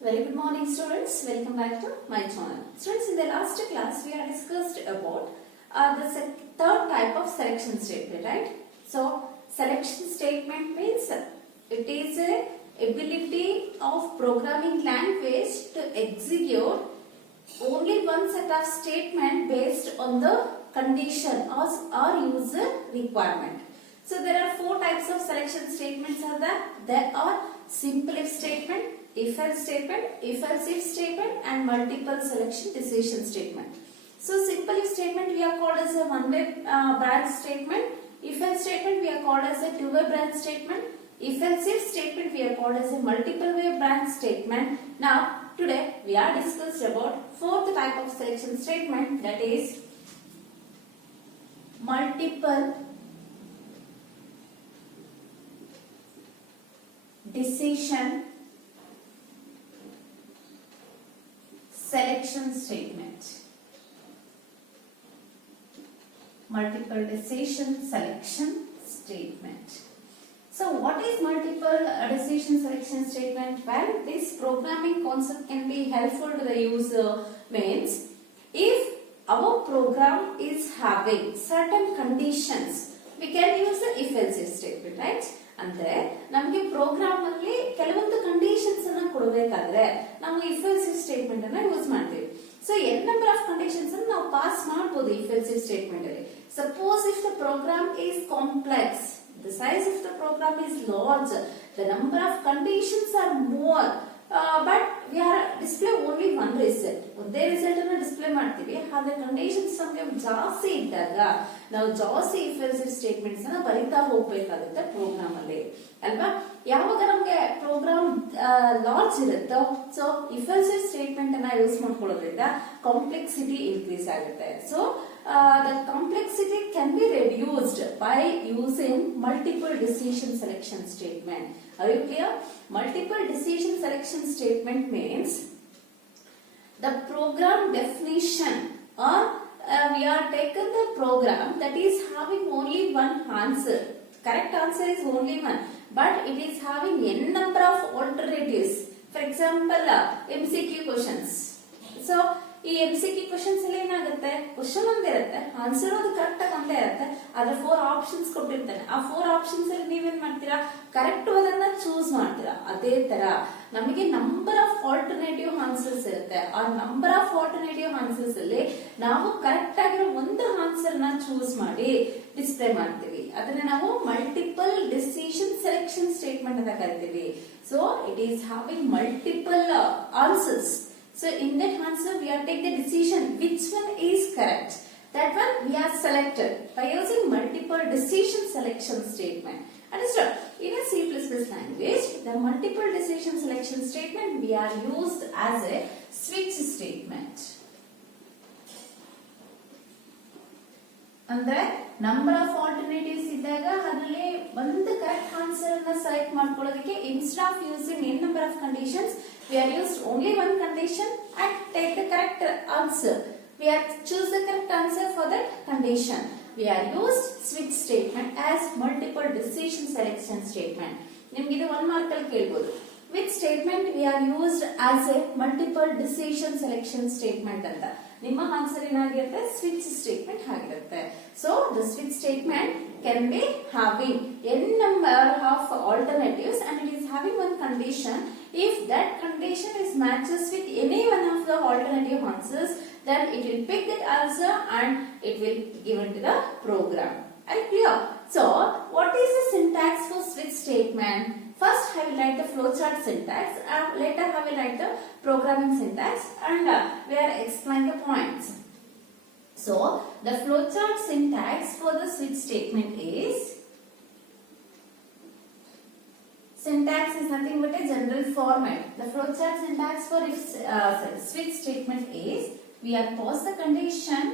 Very good morning students, welcome back to my channel. Students, in the last class we have discussed about the third type of selection statement, right? So, selection statement means it is a ability of programming language to execute only one set of statement based on the condition or user requirement. So, there are four types of selection statements are there. There are simple if statement, if-else statement, if-else if statement and multiple selection decision statement. So simple if statement we are called as a one-way branch statement. If-else statement we are called as a two-way branch statement. If-else if statement we are called as a multiple-way branch statement. Now today we are discussed about fourth type of selection statement, that is multiple decision selection statement. Multiple decision selection statement. So what is multiple decision selection statement? Well, this programming concept can be helpful to the user. Means if our program is having certain conditions, we can use the if-else statement, right? ಅಂದ್ರೆ ನಮಗೆ program ಅಲ್ಲಿ ಕೆಲವೊಂದು conditions ಅನ್ನು ಕೊಡಬೇಕಾದ್ರೆ ನಾವು if else if statement ಅನ್ನು use ಮಾಡ್ತೀವಿ. So n number of conditions ಅನ್ನು ನಾವು ಪಾಸ್ ಮಾಡಬಹುದು ಇಫ್ ಎಲ್ಸ್ ಇಫ್ ಸ್ಟೇಟ್ಮೆಂಟ್ ಅಲ್ಲಿ. Suppose if the program is complex, the size of the program is large, the number of conditions are more, but we are display only one result. ಒಂದೇ result ಅನ್ನು display ಮಾಡ್ತೀವಿ. ಆದ್ರೆ conditions ನಮಗೆ ಜಾಸ್ತಿ ಇದ್ದಾಗ ನಾವು ಜಾಸ್ತಿ ಇಫ್ ಎಲ್ಸ್ ಇಫ್ ಸ್ಟೇಟ್ಮೆಂಟ್ಸ್ ಅನ್ನ ಬರೀತಾ ಹೋಗ್ಬೇಕಾಗುತ್ತೆ ಪ್ರೋಗ್ರಾಮ್ ಅಲ್ಲಿ ಅಲ್ವಾ. ಯಾವಾಗ ನಮಗೆ ಪ್ರೋಗ್ರಾಮ್ ಲಾರ್ಜ್ ಇರುತ್ತೋ so if else if statement ಅನ್ನ ಯೂಸ್ ಮಾಡ್ಕೊಳ್ಳೋದ್ರಿಂದ ಕಾಂಪ್ಲೆಕ್ಸಿಟಿ ಇನ್ಕ್ರೀಸ್ ಆಗುತ್ತೆ. So the complexity can be reduced by using multiple decision selection statement. Are you clear? Multiple decision selection statement means the program definition, or we are taken the program that is having only one answer. Correct answer is only one, but it is having n number of alternatives. For example, MCQ questions. So ಈ MCQ questions ಅಲ್ಲಿ ಏನಾಗುತ್ತೆ, question ಒಂದೇ ಇರುತ್ತೆ, answer ಅದು correct ಆಗಿ ಒಂದೇ ಇರುತ್ತೆ, ಆದ್ರೆ 4 ಆಪ್ಷನ್ಸ್ ಕೊಟ್ಟಿರ್ತಾನೆ. ಆ 4 ಆಪ್ಷನ್ಸ್ ಅಲ್ಲಿ ನೀವೇನ್ ಮಾಡ್ತೀರಾ, ಕರೆಕ್ಟ್ ಅದನ್ನ ಚೂಸ್ ಮಾಡ್ತೀರಾ. ಅದೇ ತರ ನಮಗೆ ನಂಬರ್ ಆಫ್ ಆಲ್ಟರ್ನೇಟಿವ್ ಆನ್ಸರ್ಸ್ ಇರುತ್ತೆ. ಆ ನಂಬರ್ ಆಫ್ ಆಲ್ಟರ್ನೇಟಿವ್ ಆನ್ಸರ್ಸ್ ಅಲ್ಲಿ ನಾವು ಕರೆಕ್ಟ್ ಆಗಿರೋ ಒಂದು ಆನ್ಸರ್ ನ ಚೂಸ್ ಮಾಡಿ ಡಿಸ್ಪ್ಲೇ ಮಾಡ್ತೀವಿ. ಅದನ್ನ ನಾವು ಮಲ್ಟಿಪಲ್ ಡಿಸಿಷನ್ ಸೆಲೆಕ್ಷನ್ ಸ್ಟೇಟ್ಮೆಂಟ್ ಅಂತ ಕರಿತೀವಿ. So it is having multiple answers. So in that answer we are take the decision which one is correct. That one we are selected by using multiple decision selection statement. Understood? In a C++ language, the multiple decision selection statement we are used as a switch statement. ಅಂದ್ರೆ number of alternatives ಇದ್ದಾಗ ಅದರಲ್ಲಿ ಒಂದು correct answer ಅನ್ನ select ಮಾಡ್ಕೊಳ್ಳೋದಕ್ಕೆ instead of using n number of conditions, we are used only one condition and take the correct answer. We are choose the correct answer for that condition. We are used switch statement as multiple decision selection statement. ನಿಮಗೆ ಇದು 1 mark ಅಲ್ಲಿ ಕೇಳಬಹುದು. Which statement we are used as a multiple decision selection statement ಅಂತ. ನಿಮ್ಮ answer ಏನಾಗಿರುತ್ತೆ, switch statement ಆಗಿರುತ್ತೆ. So the switch statement can be having n number of alternatives and it is having one condition. If that condition is matches with any one of the alternative answers, then it will pick that answer and it will give it to the program. Are you clear? So what is the syntax for switch statement? First I will write the flowchart syntax, later I will write the programming syntax, and we are explain the points. So the flowchart syntax for the switch statement is, syntax is nothing but a general format. The flowchart syntax for switch statement is, we are pause the condition.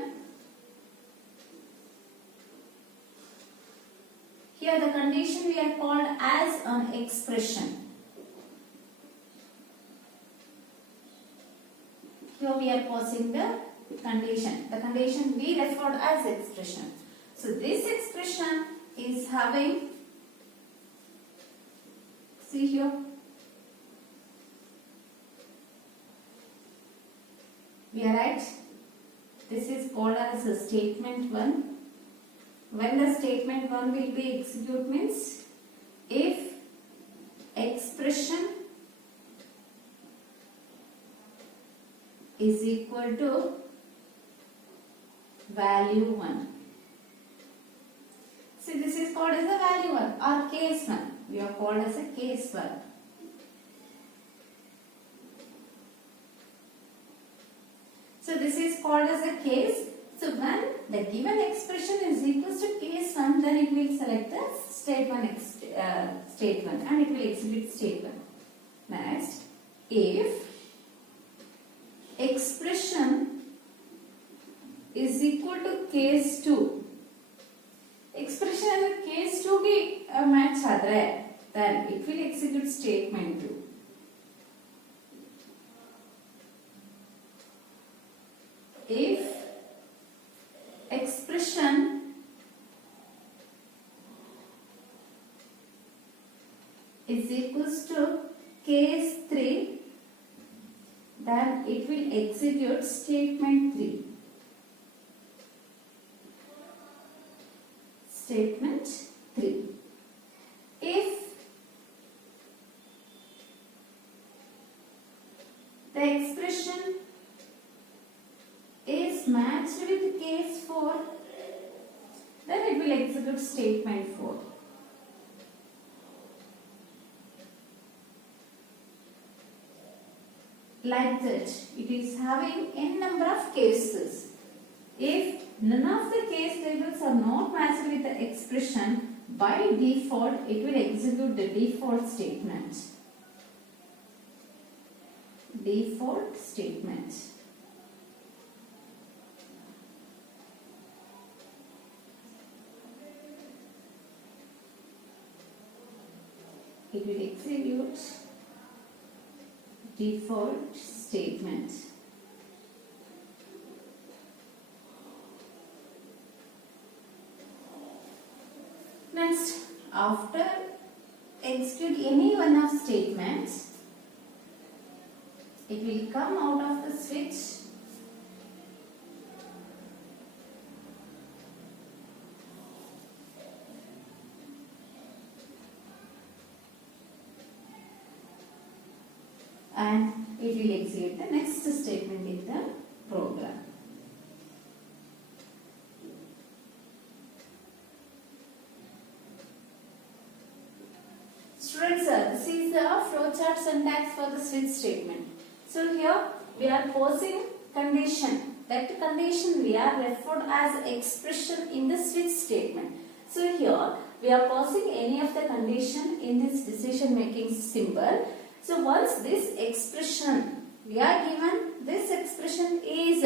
Here the condition we are called as an expression. Here we are pausing the condition. The condition we referred as expression. So this expression is having, see here, We are right. This is called as a statement 1. When the statement 1 will be executed means if expression is equal to value 1. See, this is called as a value 1 or case 1. We are called as a case 1. So this is called as a case. So when the given expression is equal to case 1, then it will select the state 1 and it will execute state 1. Next, if expression is equal to case 2, expression and case 2 be match adre, then it will execute statement 2. If expression is equals to case 3, then it will execute statement 3. Statement 3. If the expression is matched with case 4, then it will execute statement 4. Like that, it is having n number of cases. If none of the case labels are not matched with the expression, by default it will execute the default statement. Default statement. It will execute default statement. Next, after execute any one of statements, it will come out of the switch and it will execute the next statement in the program. Students, this is the flowchart syntax for the switch statement. So here we are posing condition. That condition we are referred as expression in the switch statement. So here we are posing any of the condition in this decision making symbol. So once this expression we are given, this expression is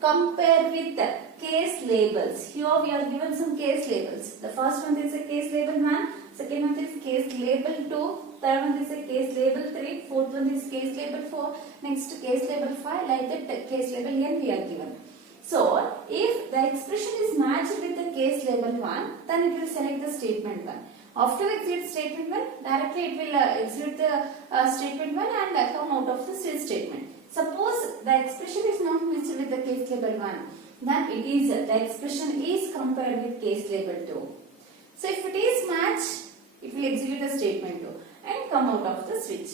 compared with the case labels. Here we are given some case labels. The first one is a case label 1, second one is case label 2, third one is a case label 3, fourth one is case label 4, next case label 5, like that case label n we are given. So if the expression is matched with the case label 1, then it will select the statement 1. After execute statement 1, directly it will execute the statement 1 and come out of the switch statement. Suppose the expression is not matched with the case label 1, then it is the expression is compared with case label 2. So if it is matched, it will execute the statement 2 and come out of the switch.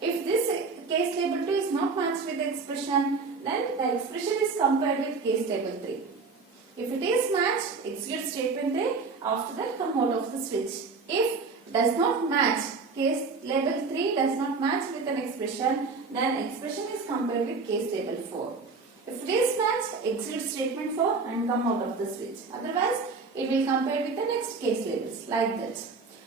If this case label 2 is not matched with the expression, then the expression is compared with case label 3. If it is matched, execute statement 3, after that come out of the switch. If does not match, case label 3 does not match with an expression, then expression is compared with case label 4. If it is matched, execute statement 4 and come out of the switch. Otherwise, it will compare with the next case labels, like that.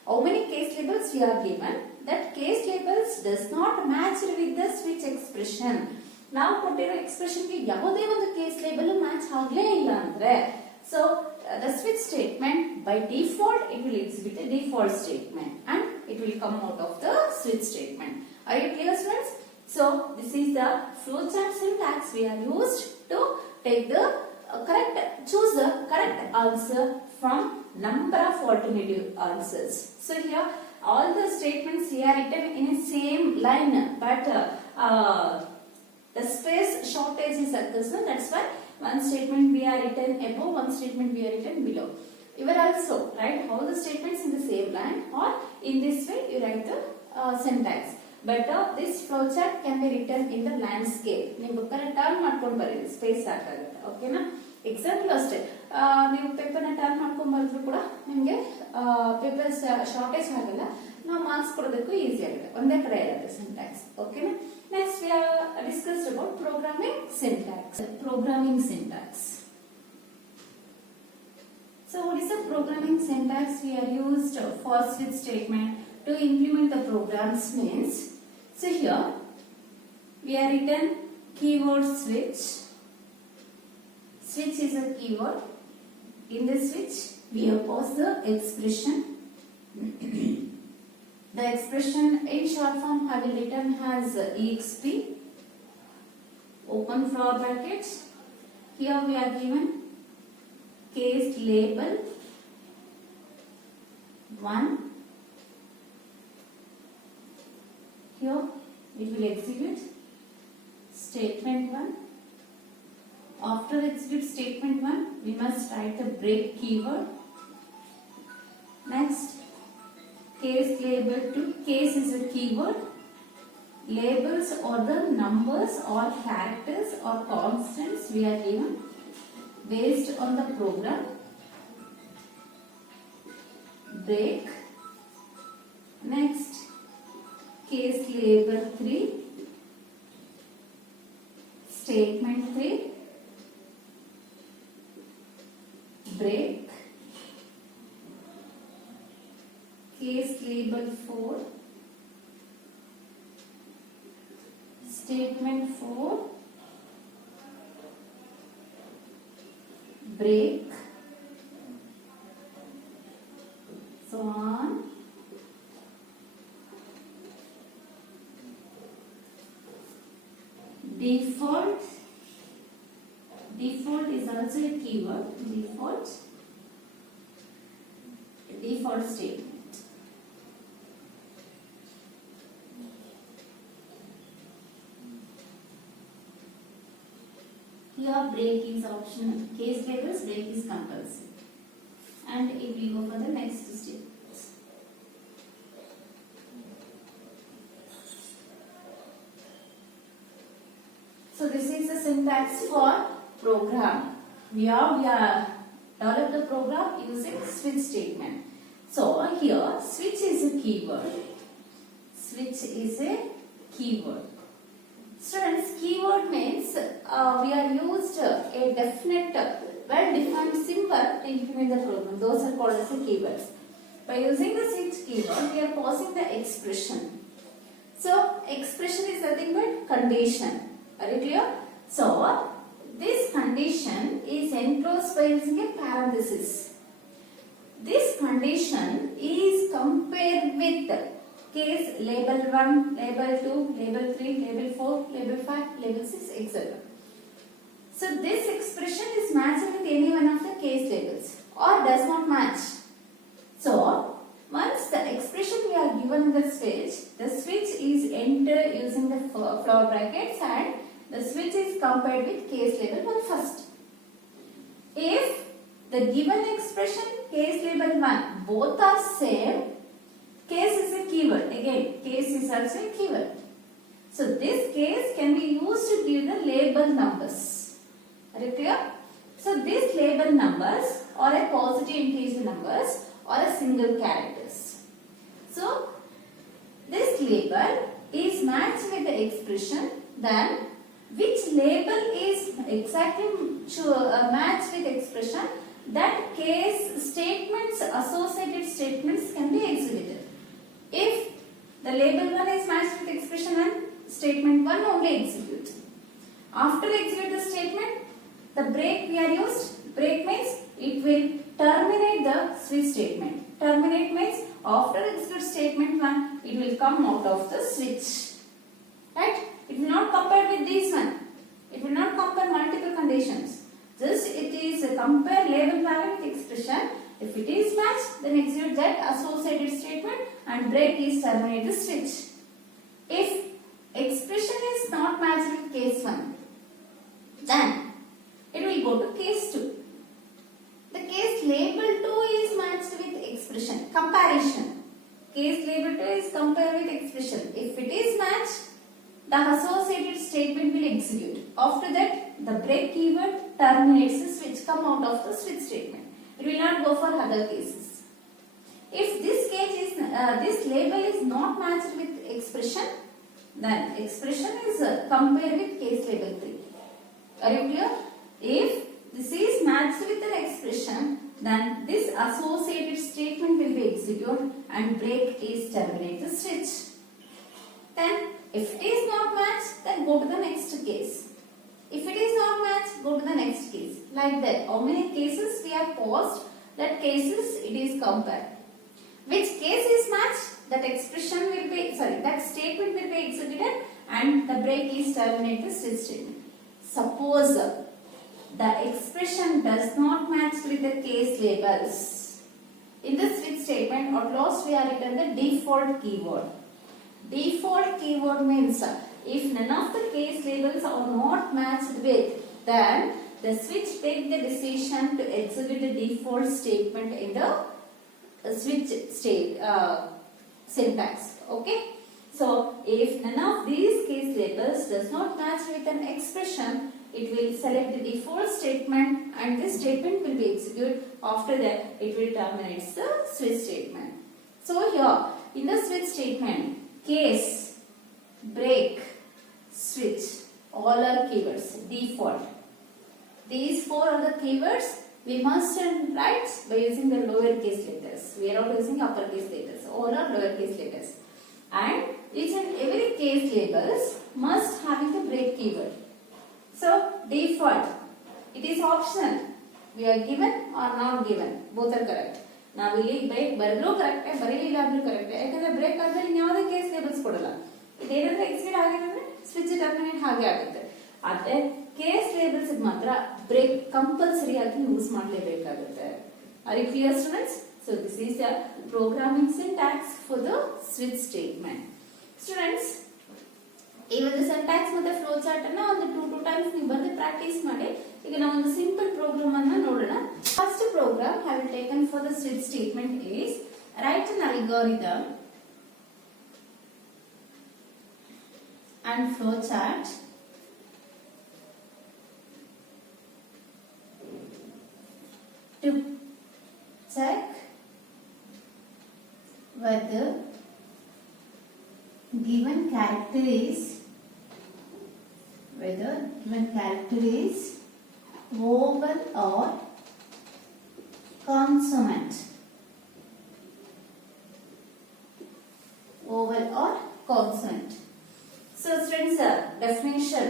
How many case labels we are given? That case labels does not match with the switch expression. Now ಕೊಟ್ಟಿರೋ expression ಗೆ ಯಾವುದೇ ಒಂದು case label match ಆಗಲೇ ಇಲ್ಲ ಅಂದ್ರೆ, so the switch statement by default it will execute a default statement and it will come out of the switch statement. Are you clear, students? So this is the flowchart syntax we are used to take the choose the correct answer from number of alternative answers. So here all the statements here written in a same line, but the space shortage is circles. No? That's why one statement we are written above, one statement we are written below. You will also write all the statements in the same line, or in this way you write the syntax. But this flowchart can be written in the landscape. You turn ಮಾಡ್ಕೊಂಡು ಬರೀರಿ, space ಸಾಕಾಗುತ್ತೆ. ಓಕೆನಾ? Example ಅಷ್ಟೇ, ನೀವು ಪೇಪರ್ನ turn ಮಾಡ್ಕೊಂಡು ಬರೆದ್ರು ಕೂಡ ನಿಮಗೆ ಪೇಪರ್ ಶಾರ್ಟೇಜ್ ಆಗಲ್ಲ, ನಾವು ಮಾರ್ಕ್ಸ್ ಕೊಡೋದಕ್ಕೂ ಈಸಿ ಆಗುತ್ತೆ, ಒಂದೇ ಕಡೆ ಇರುತ್ತೆ ಸಿಂಟ್ಯಾಕ್ಸ್. ಓಕೆನಾ? Next we have discussed about programming syntax. Programming syntax. So what is the programming syntax we are used for switch statement to implement the programs means, so here we are written keyword switch. Switch is a keyword. In the switch we have passed the expression. The expression in short form I will written as exp, open floor brackets. Here we are given case label 1. Here it will execute statement 1. After execute statement 1, we must write the break keyword. Next, case label 2. Case is a keyword. Labels or the numbers or characters or constants we are given based on the program. Break. Next, case label 3, statement 3, break. Case label 4, statement 4, break, so on. Default is also a keyword. Default statement. Here break is optional. Case labels, break is compulsory. And if we go for the next step. So this is the syntax for program. We are developed the program using switch statement. So here switch is a keyword. Switch is a keyword. Students, keyword means we are used a definite, well-defined symbol to implement the program. Those are called as the keywords. By using the switch keyword, we are passing the expression. So expression is nothing but condition. Are you clear? So this condition is enclosed by using a parenthesis. This condition is compared with case label 1, label 2, label 3, label 4, label 5, label 6, etc. So this expression is matched with any one of the case labels or does not match. So once the expression we are given in the switch is entered using the floor brackets and the switch is compared with case label 1 first. If the given expression case label 1 both are same, case is a keyword. Again, case is also a keyword. So this case can be used to give the label numbers. Are you clear? So these label numbers are a positive integer numbers or a single characters. So this label is matched with the expression, then which label is exactly matched with expression, that case statements, associated statements can be executed. If the label 1 is matched with expression 1, statement 1 only execute. After execute the statement, the break we are used. Break means it will terminate the switch statement. Terminate means after execute statement 1, it will come out of the switch. Right? It will not compare with this one. It will not compare multiple conditions. Just it is compare label value with expression. If it is matched, then execute that associated statement and break is terminate the switch. If expression is not matched with case 1, Then it will go to case 2. The case label 2 is matched with expression. Comparison. Case label 2 is compared with expression. If it is matched, the associated statement will execute. After that, the break keyword terminates the switch, come out of the switch statement. It will not go for other cases. If this case is this label is not matched with expression, then expression is compared with case label 3. Are you clear? If this is matched with an expression, then this associated statement will be executed and break is terminate the switch. Then if it is not matched, then go to the next case. If it is not matched, go to the next case. Like that. How many cases we have paused? That cases it is compared. Which case is matched? That expression will be, that statement will be executed and the break is terminate the switch statement. Suppose the expression does not match with the case labels. In the switch statement, at last we are written the default keyword. Default keyword means if none of the case labels are not matched with, then the switch takes the decision to execute the default statement in the switch state syntax. Okay. So if none of these case labels does not match with an expression, it will select the default statement and this statement will be executed. After that, it will terminate the switch statement. So here in the switch statement, case, break, switch, all are keywords, default. These 4 are the keywords we must write by using the lowercase letters. We are not using uppercase letters. All are lowercase letters. And each and every case labels must having the break keyword. So default, it is optional. We are given or not given. Both are correct. Now we leave break barlo correct, barilo correct. Ekandre break adare inyavade case labels kodalla. Idenandre execute agidandre switch terminate hage agutte. Ade case labels matra break compulsory agi use madlebekagutte. Are you clear, students? So this is the programming syntax for the switch statement. Students, even the syntax ಮತ್ತೆ flow chart ಅನ್ನು ಒಂದು 2 times ನೀವು ಬಂದು practice ಮಾಡಿ. ಈಗ ನಾವು ಒಂದು simple program ಅನ್ನು ನೋಡೋಣ. First program I have taken for the switch statement is write an algorithm and flow chart to check whether given character is vowel or consonant. Vowel or consonant. So students, definition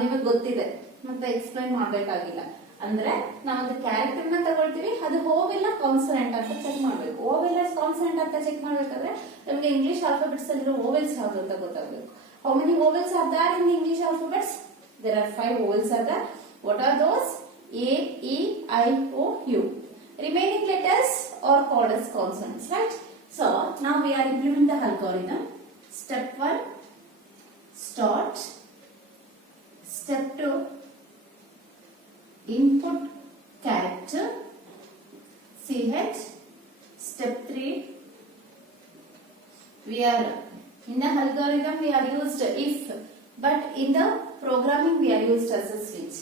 ನಿಮಗೆ ಗೊತ್ತಿದೆ ಮತ್ತೆ explain ಮಾಡಬೇಕಾಗಿಲ್ಲ. ಅಂದ್ರೆ ನಾವು ಒಂದು character ನ ತಗೊಳ್ತೀವಿ, ಅದು ವೋವೆಲ್ ಕಾನ್ಸನೆಂಟ್ ಅಂತ ಚೆಕ್ ಮಾಡಬೇಕು. ವೋವೆಲ್ ಕಾನ್ಸನೆಂಟ್ ಅಂತ ಚೆಕ್ ಮಾಡಬೇಕಾದ್ರೆ ನಮಗೆ ಇಂಗ್ಲಿಷ್ ಆಲ್ಫಾಬೆಟ್ಸ್ ಅಲ್ಲಿರೋ ವೋವೆಲ್ಸ್ ಯಾವುದು ಅಂತ ಗೊತ್ತಾಗಬೇಕು. How many vowels are there in the English alphabets? There are 5 vowels are there. What are those? A, E, I, O, U. Remaining letters are called as consonants, right? So now we are implementing the algorithm. Step 1, start. Step 2, input character CH. Step 3, we are in the algorithm we are used if, but in the programming we are used as a switch.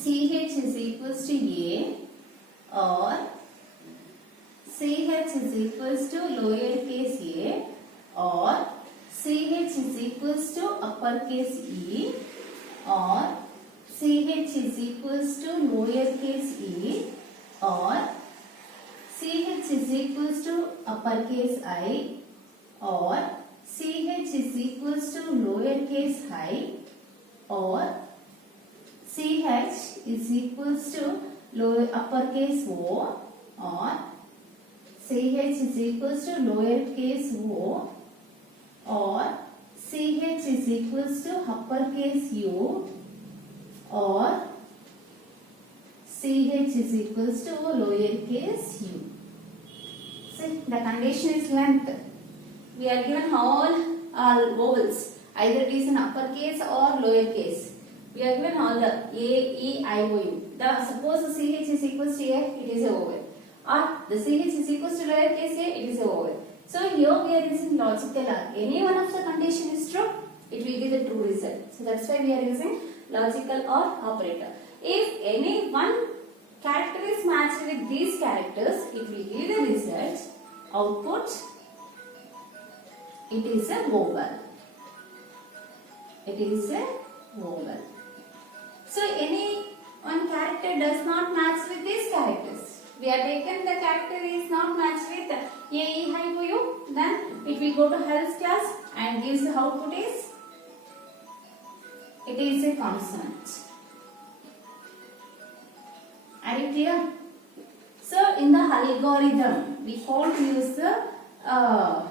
CH is equals to A or CH is equals to lowercase a or CH is equals to uppercase E or CH is equals to lowercase e or CH is equals to uppercase I or CH is equals to lowercase I or CH is equals to uppercase O or CH is equals to lowercase o or CH is equals to uppercase U or CH is equals to lowercase u. See, the condition is length. We are given all vowels, either it is in uppercase or lowercase. We are given all the A, E, I, O, U. Suppose the CH is equals to A, it is a vowel. Or the CH is equals to lowercase a, it is a vowel. So here we are using logical or. Any one of the condition is true, it will give the true result. So that's why we are using logical or operator. If any one character is matched with these characters, it will give the result. Output, it is a vowel. It is a vowel. So any one character does not match with these characters. We have taken the character is not matched with A, E, I, O, U. Then it will go to health class and gives the output is. It is a consonant. Are you clear? So in the algorithm, we can't use the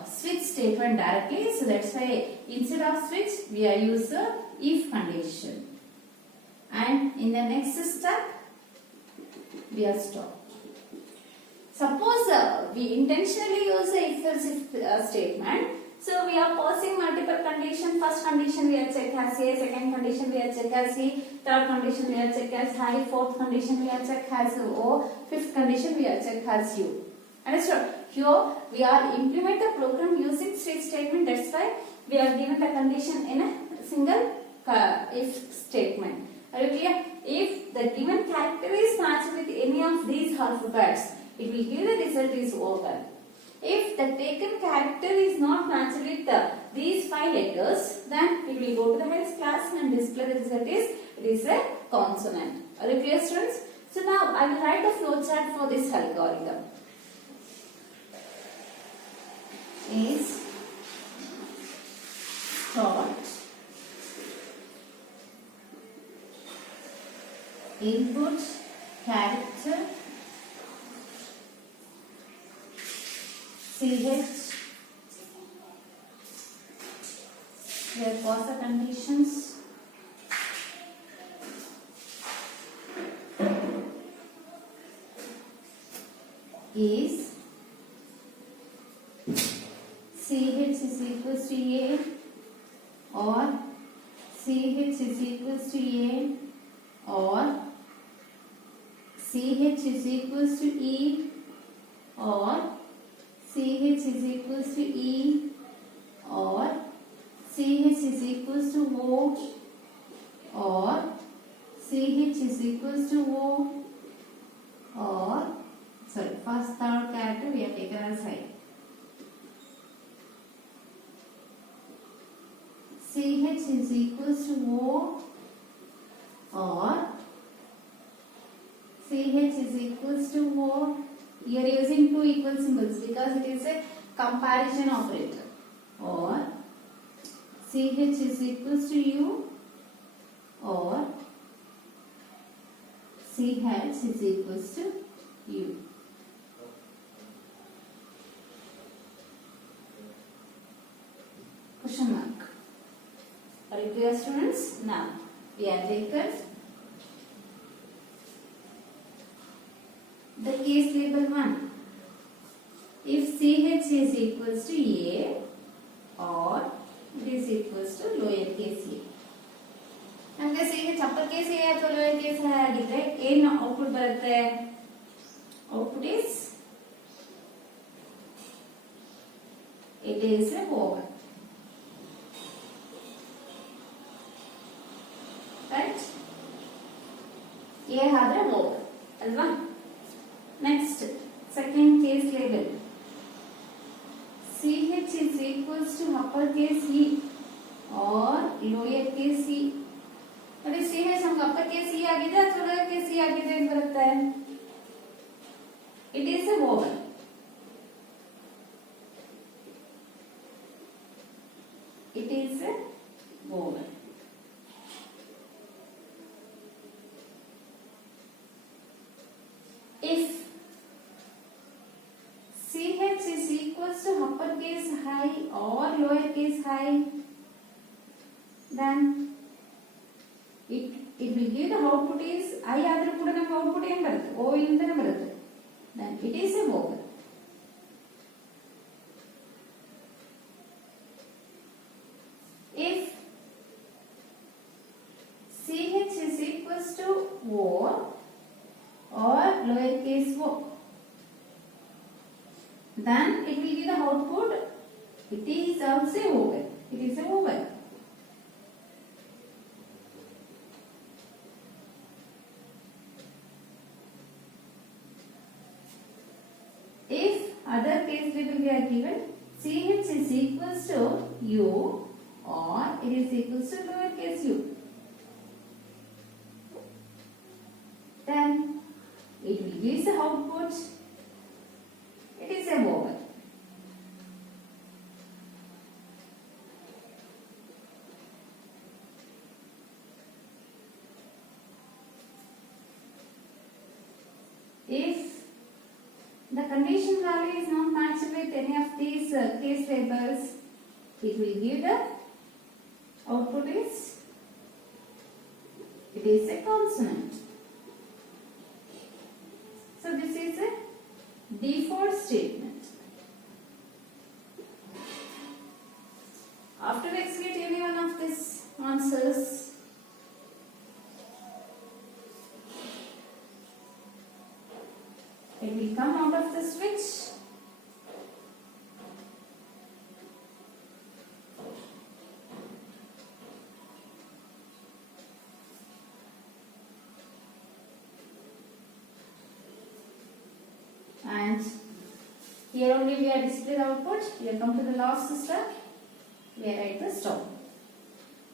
switch statement directly. So that's why instead of switch, we are use the if condition. And in the next step, we are stopped. Suppose we intentionally use the if-else statement. So we are posing multiple conditions. First condition we are check as A, second condition we are check as C, third condition we are check as I, fourth condition we are check as O, fifth condition we are check as U. Understood? Here we are implement the program using switch statement. That's why we are given the condition in a single if statement. Are you clear? If the given character is matched with any of these alphabets, it will give the result is vowel. If the taken character is not matched with these 5 letters, then it will go to the health class and display the result is it is a consonant. Are you clear, students? So now I will write a flowchart for this algorithm. Is start, input, character, CH, their pause the conditions, is CH is equals to A or CH is equals to A or CH is equals to E or CH is equals to E or CH is equals to O or CH is equals to O or first third character we have taken as I. CH is equals to O or CH is equals to O. You are using two equal symbols because it is a comparison operator. Or CH is equals to U or CH is equals to U. Question mark. Are you clear, students? Now we have taken the case label 1. If CH is equals to A or it is equals to lowercase a. ನಮಗೆ CH uppercase A ಅಥವಾ lowercase a ಆಗಿದ್ರೆ ಏನು output ಬರುತ್ತೆ? Output is it is a vowel. Right? A ಆದ್ರೆ vowel ಅಲ್ವಾ? Next, second case label. CH is equals to uppercase E or lowercase e. ನೋಡಿ CH ನಮಗೆ uppercase E ಆಗಿದೆ ಅಥವಾ lowercase e ಆಗಿದೆ ಅಂತ ಬರುತ್ತೆ. It is a vowel. It is a vowel. If CH is equals to uppercase I or lowercase I, then it will give the output is I ಆದರೂ ಕೂಡ ನಮಗೆ output ಏನು ಬರುತ್ತೆ? O ಇಂದನೇ ಬರುತ್ತೆ. Then it is a vowel. If CH to O or lowercase o, then it will give the output. It is also a vowel. It is a vowel. If other case label we are given, CH is equals to U or it is equals to lowercase u, then it will give the output. It is a vowel. If the condition value is not matched with any of these case labels, it will give the output is, it is a consonant. So this is a default statement. After execute any one of these answers, it will come out of the switch. And here only we are display the output. We have come to the last step. We are at the stop.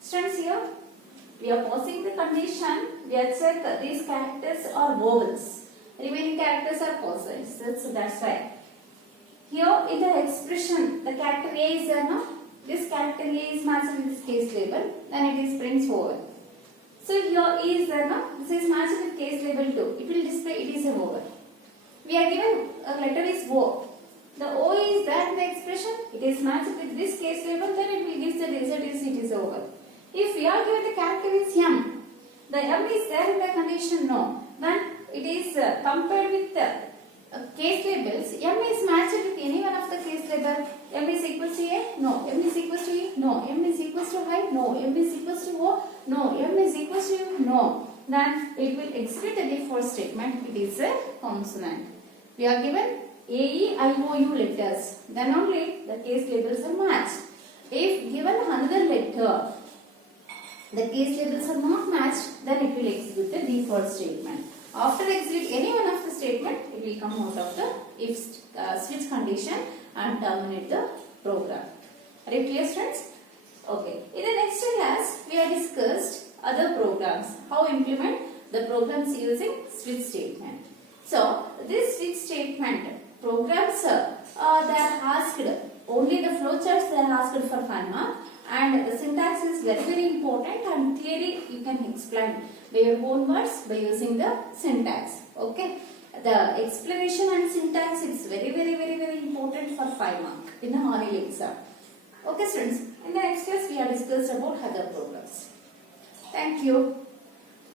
Students, here we are pausing the condition. We have checked these characters are vowels. Remaining characters are consonants. So that's why. Here in the expression, the character A is there now. This character A is matched with this case label. Then it is prints vowel. So here A is there now. This is matched with case label 2. It will display it is a vowel. We are given a letter is O. The O is there in the expression. It is matched with this case label. Then it will give the result is it is a vowel. If we are given the character is M, the M is there in the condition no. Then it is compared with the case labels. M is matched with any one of the case label. M is equals to A? No. M is equals to E? No. M is equals to I? No. M is equals to O? No. M is equals to U? No. Then it will execute the default statement. It is a consonant. We are given A, E, I, O, U letters. Then only the case labels are matched. If given another letter, the case labels are not matched, then it will execute the default statement. After execute any one of the statement, it will come out of the if switch condition and terminate the program. Are you clear, students? Okay. In the next class, we have discussed other programs. How implement the programs using switch statement. So, this switch statement programs, they are asked only the flowcharts they are asked for 5 marks, and the syntax is very important, and clearly you can explain by your own words by using the syntax. Okay, the explanation and syntax is very important for 5 marks in the RL exam. Okay, students, in the next class we have discussed about other programs. Thank you.